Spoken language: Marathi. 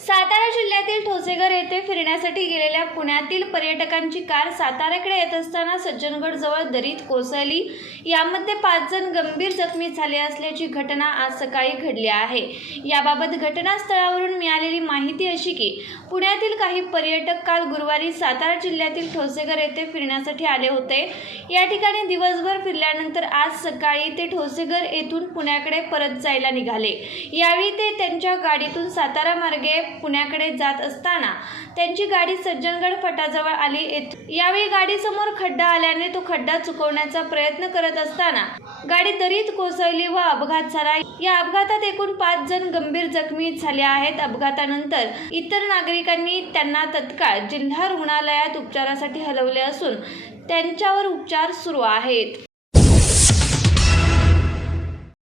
सातारा जिल्ह्यातील ठोसेघर फिरण्यासाठी गेलेल्या पुण्यातील पर्यटकांची कार साताऱ्याकडे येत असताना सज्जनगड जवळ दरीत कोसळली. यामध्ये पाच जण गंभीर जखमी झाले असल्याची घटना आज सकाळी घडली आहे. याबाबत घटनास्थळावरून मिळालेली माहिती अशी की पुण्यातील काही पर्यटक काल गुरुवारी सातारा जिल्ह्यातील ठोसेघर येथे फिरण्यासाठी आले होते. या ठिकाणी दिवसभर फिरल्यानंतर आज सकाळी ते ठोसेघर येथून पुण्याकडे परत जायला निघाले. यावेळी ते त्यांच्या गाडीतून सातारा मार्गे पुण्याकडे जात असताना त्यांची गाडी सज्जनगड फटाजवळ आली येथ- यावेळी गाडीसमोर खड्डा आल्याने तो खड्डा चुकवण्याचा प्रयत्न करत असताना गाडी दरीत कोसळली व अपघात झाला. या अपघातात एकूण पाच जण गंभीर जखमी झाले आहेत. अपघातानंतर इतर नागरिकांनी त्यांना तत्काळ जिल्हा रुग्णालयात उपचारासाठी हलवले असून त्यांच्यावर उपचार सुरू आहेत.